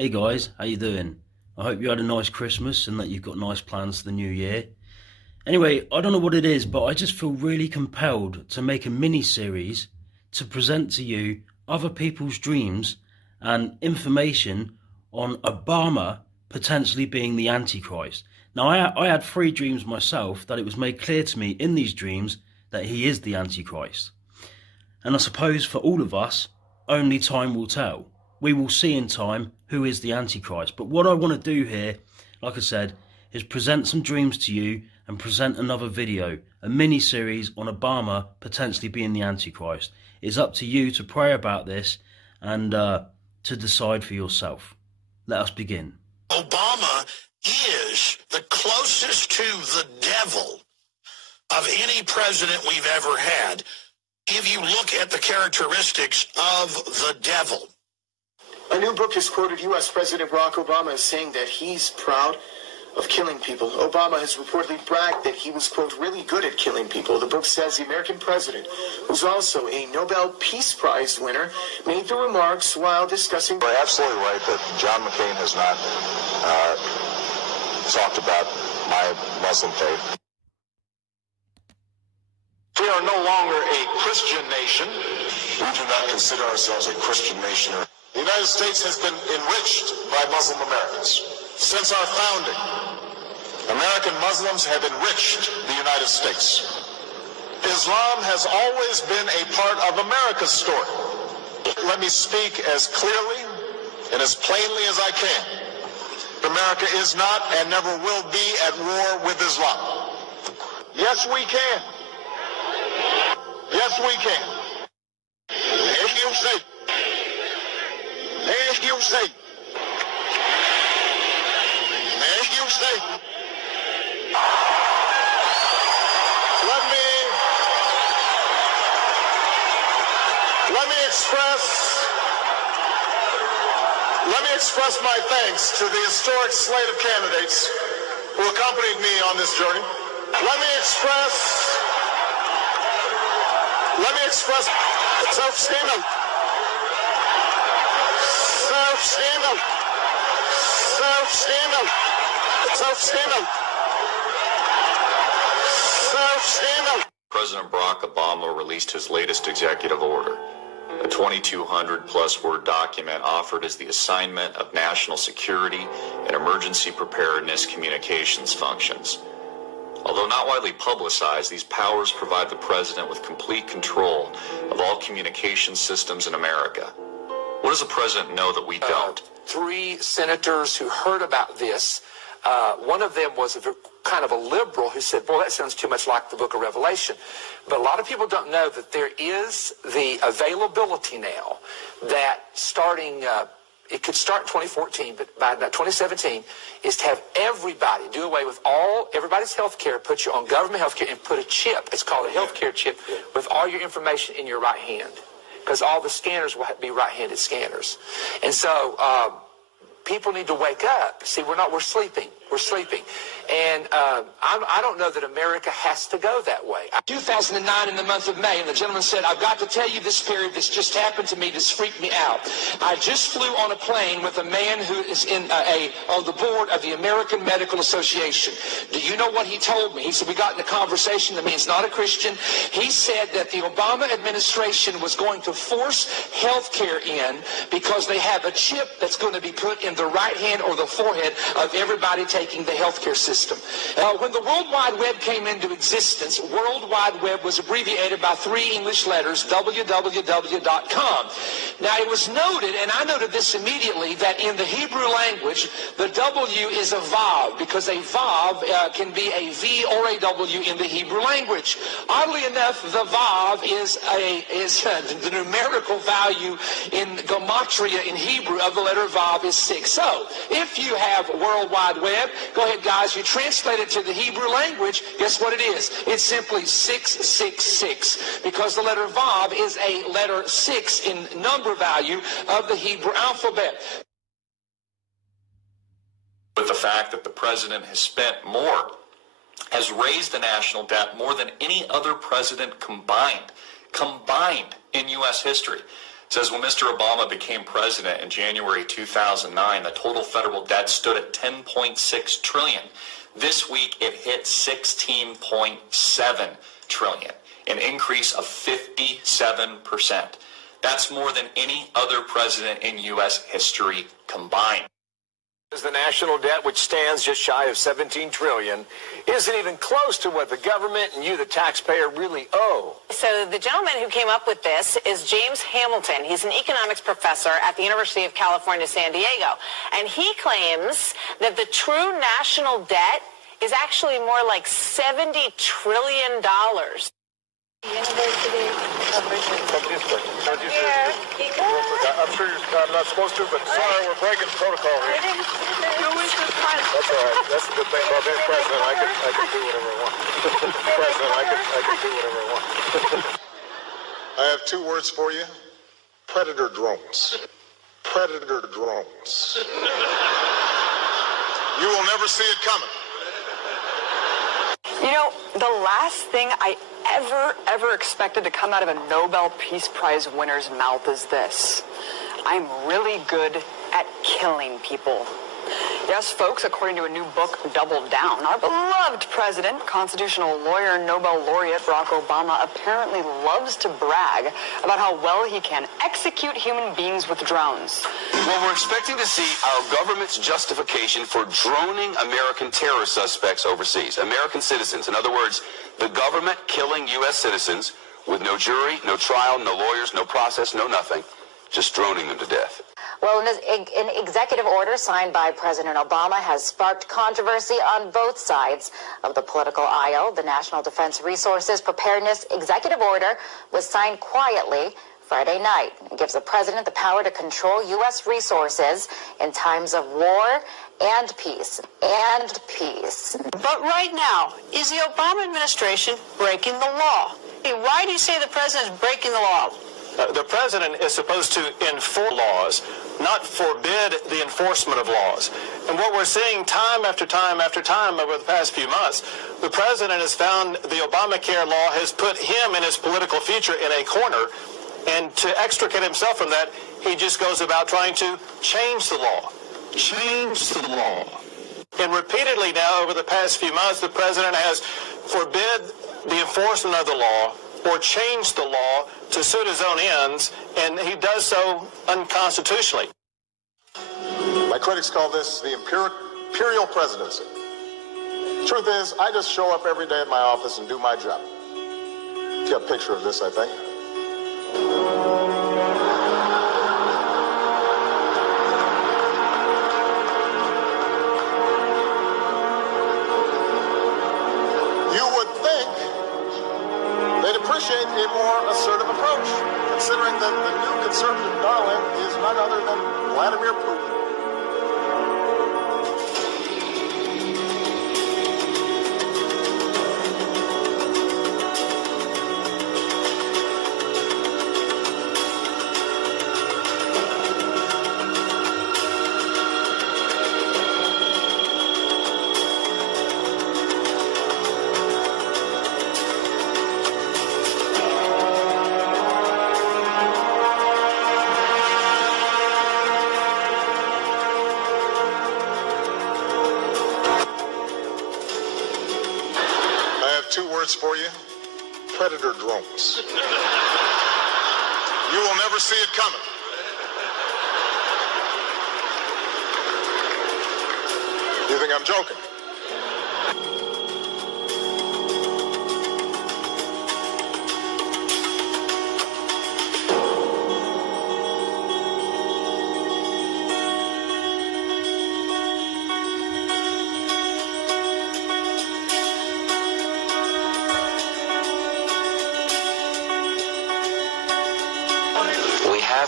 Hey guys, how you doing? I hope you had a nice Christmas and that you've got nice plans for the new year. Anyway, I don't know what it is, but I just feel really compelled to make a mini-series to present to you other people's dreams and information on Obama potentially being the antichrist. Now, I had three dreams myself that it was made clear to me in these dreams that he is the antichrist. And I suppose for all of us, only time will tell. We will see in time who is the Antichrist. But what I want to do here, like I said, is present some dreams to you and present another video, a mini-series on Obama potentially being the Antichrist. It's up to you to pray about this and to decide for yourself. Let us begin. Obama is the closest to the devil of any president we've ever had, if you look at the characteristics of the devil. A new book has quoted U.S. President Barack Obama as saying that he's proud of killing people. Obama has reportedly bragged that he was, quote, really good at killing people. The book says the American president, who's also a Nobel Peace Prize winner, made the remarks while discussing... You're absolutely right that John McCain has not talked about my Muslim faith. We are no longer a Christian nation. We do not consider ourselves a Christian nation. The United States has been enriched by Muslim Americans. Since our founding, American Muslims have enriched the United States. Islam has always been a part of America's story. Let me speak as clearly and as plainly as I can. America is not and never will be at war with Islam. Yes, we can. Yes, we can. As you say. As you say. As you say. Let me express my thanks to the historic slate of candidates who accompanied me on this journey. Let me express self-esteem. President Barack Obama released his latest executive order, a 2,200-plus word document offered as the assignment of national security and emergency preparedness communications functions. Although not widely publicized, these powers provide the president with complete control of all communication systems in America. What does the president know that we don't? Three senators who heard about this. One of them was kind of a liberal who said, boy, that sounds too much like the book of Revelation. But a lot of people don't know that there is the availability now that starting, it could start in 2014, but by 2017, is to have everybody do away with everybody's health care, put you on government health care, and put a chip. It's called a health care chip with all your information in your right hand. Because all the scanners will be right-handed scanners. And so people need to wake up. See, we're sleeping. We're sleeping. And I don't know that America has to go that way. 2009 in the month of May, and the gentleman said, I've got to tell you this, Perry, this just happened to me. This freaked me out. I just flew on a plane with a man who is on the board of the American Medical Association. Do you know what he told me? He said, we got in a conversation. I mean, he's not a Christian. He said that the Obama administration was going to force health care in because they have a chip that's going to be put in the right hand or the forehead of everybody taking the health care system. When the World Wide Web came into existence, World Wide Web was abbreviated by three English letters, www.com. Now, it was noted, and I noted this immediately, that in the Hebrew language, the W is a vav, because a vav can be a V or a W in the Hebrew language. Oddly enough, the vav is the numerical value in gematria in Hebrew of the letter vav is 6. So, if you have World Wide Web, go ahead, guys, you translate it to the Hebrew language, guess what it is? It's simply 666, because the letter vav is a letter 6 in number value of the Hebrew alphabet. With the fact that the president has raised the national debt more than any other president combined in U.S. history. It says when Mr. Obama became president in January 2009, the total federal debt stood at $10.6 trillion. This week it hit $16.7 trillion, an increase of 57%. That's more than any other president in U.S. history combined. The national debt, which stands just shy of $17 trillion, isn't even close to what the government and you, the taxpayer, really owe. So the gentleman who came up with this is James Hamilton. He's an economics professor at the University of California, San Diego. And he claims that the true national debt is actually more like $70 trillion. University of Virginia. I'm sure I'm not supposed to, but sorry, we're breaking protocol here. That's all right. That's the good thing about being president. I can do whatever I want. President, I can do whatever I want. I have two words for you. Predator drones. Predator drones. You will never see it coming. You know, the last thing I ever expected to come out of a Nobel Peace Prize winner's mouth is this: I'm really good at killing people. Yes, folks, according to a new book, Double Down, our beloved president, constitutional lawyer, and Nobel laureate Barack Obama apparently loves to brag about how well he can execute human beings with drones. Well, we're expecting to see our government's justification for droning American terror suspects overseas, American citizens. In other words, the government killing U.S. citizens with no jury, no trial, no lawyers, no process, no nothing, just droning them to death. Well, an executive order signed by President Obama has sparked controversy on both sides of the political aisle. The National Defense Resources Preparedness Executive Order was signed quietly Friday night. It gives the president the power to control U.S. resources in times of war and peace. But right now, is the Obama administration breaking the law? Why do you say the president is breaking the law? The president is supposed to enforce laws, not forbid the enforcement of laws. And what we're seeing time after time after time over the past few months, the president has found the Obamacare law has put him and his political future in a corner. And to extricate himself from that, he just goes about trying to change the law. Change the law. And repeatedly now over the past few months, the president has forbid the enforcement of the law or changed the law to suit his own ends, and he does so unconstitutionally. My critics call this the imperial presidency. Truth is, I just show up every day at my office and do my job. You got a picture of this, I think. You would think they'd appreciate a more assertive approach, considering that the new conservative darling is none other than Vladimir Putin. Two words for you: predator drones. You will never see it coming. You think I'm joking?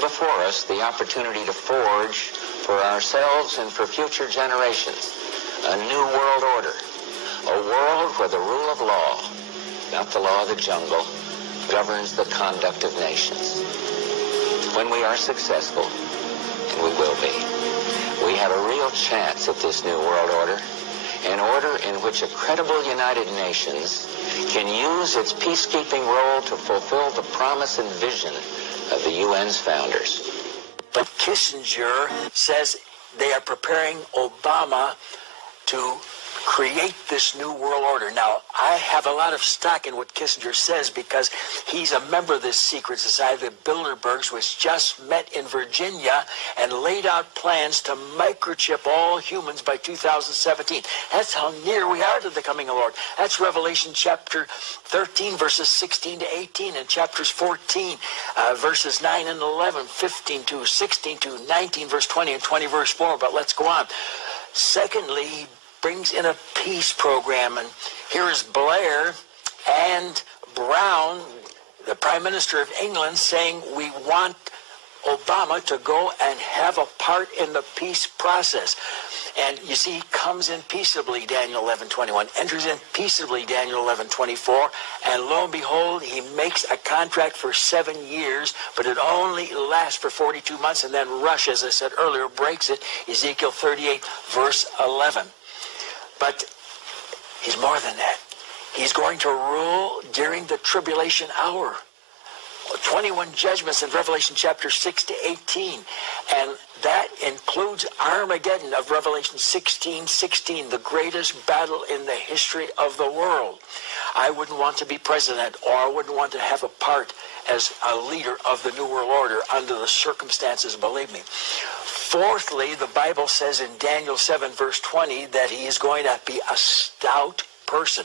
Before us the opportunity to forge for ourselves and for future generations a new world order, a world where the rule of law, not the law of the jungle, governs the conduct of nations. When we are successful, and we will be, we have a real chance at this new world order, an order in which a credible United Nations can use its peacekeeping role to fulfill the promise and vision of the UN's founders. But Kissinger says they are preparing Obama to create this new world order. Now, I have a lot of stock in what Kissinger says because he's a member of this secret society, the Bilderbergs, which just met in Virginia and laid out plans to microchip all humans by 2017. That's how near we are to the coming of the Lord. That's Revelation chapter 13, verses 16 to 18, and chapters 14, verses 9 and 11, 15 to 16 to 19, verse 20, and 20, verse 4. But let's go on. Secondly, he brings in a peace program, and here is Blair and Brown, the Prime Minister of England, saying we want Obama to go and have a part in the peace process. And you see, he comes in peaceably, Daniel 11:21, enters in peaceably, Daniel 11:24, and lo and behold, he makes a contract for 7 years, but it only lasts for 42 months, and then Russia, as I said earlier, breaks it, Ezekiel 38, verse 11. But he's more than that. He's going to rule during the tribulation hour. 21 judgments in Revelation chapter 6 to 18. And that includes Armageddon of Revelation 16:16, the greatest battle in the history of the world. I wouldn't want to be president, or I wouldn't want to have a part as a leader of the New World Order under the circumstances, believe me. Fourthly, the Bible says in Daniel 7, verse 20, that he is going to be a stout person.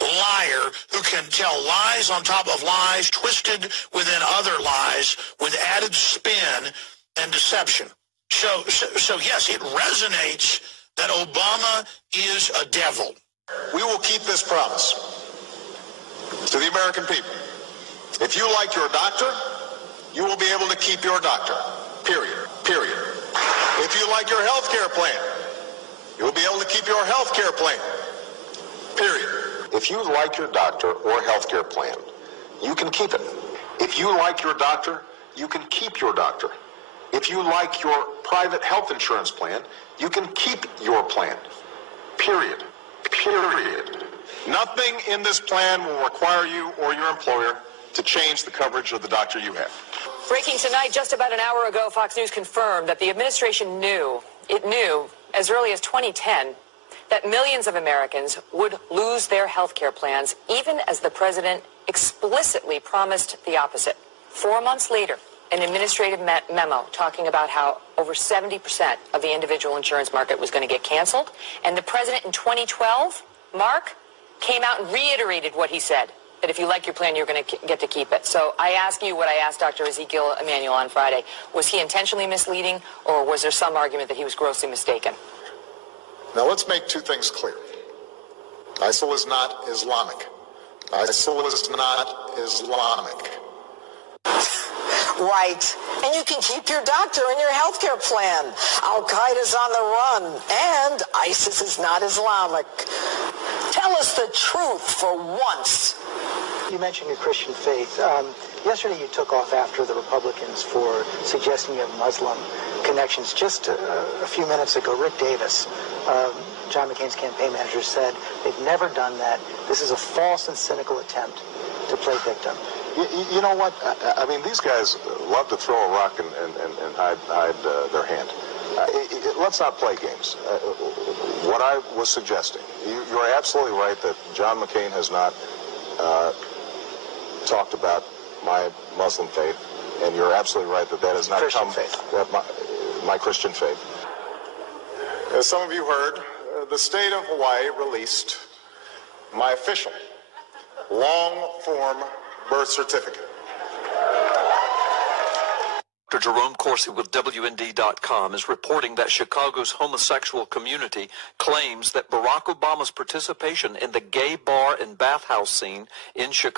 Liar who can tell lies on top of lies, twisted within other lies, with added spin and deception. So yes, it resonates that Obama is a devil. We will keep this promise to the American people. If you like your doctor, you will be able to keep your doctor. Period. Period. If you like your health care plan, you'll be able to keep your health care plan. Period. If you like your doctor or health care plan, you can keep it. If you like your doctor, you can keep your doctor. If you like your private health insurance plan, you can keep your plan. Period. Period. Nothing in this plan will require you or your employer to change the coverage of the doctor you have. Breaking tonight, just about an hour ago, Fox News confirmed that the administration knew as early as 2010 that millions of Americans would lose their health care plans, even as the president explicitly promised the opposite. 4 months later, an administrative memo talking about how over 70% of the individual insurance market was going to get canceled, and the president in 2012, Mark, came out and reiterated what he said, that if you like your plan, you're going to get to keep it. So I ask you what I asked Dr. Ezekiel Emanuel on Friday. Was he intentionally misleading, or was there some argument that he was grossly mistaken? Now let's make two things clear. ISIL is not Islamic. ISIL is not Islamic. Right. And you can keep your doctor and your health care plan. Al-Qaeda's on the run, and ISIS is not Islamic. Tell us the truth for once. You mentioned your Christian faith. Yesterday you took off after the Republicans for suggesting you have Muslim connections. Just a few minutes ago, Rick Davis, John McCain's campaign manager, said they've never done that. This is a false and cynical attempt to play victim. You know what? I mean, these guys love to throw a rock and hide their hand. Let's not play games. What I was suggesting, you're absolutely right that John McCain has not talked about my Muslim faith, and you're absolutely right that that has not Christian come faith. My Christian faith. As some of you heard, the state of Hawaii released my official long-form birth certificate. Dr. Jerome Corsi with WND.com is reporting that Chicago's homosexual community claims that Barack Obama's participation in the gay bar and bathhouse scene in Chicago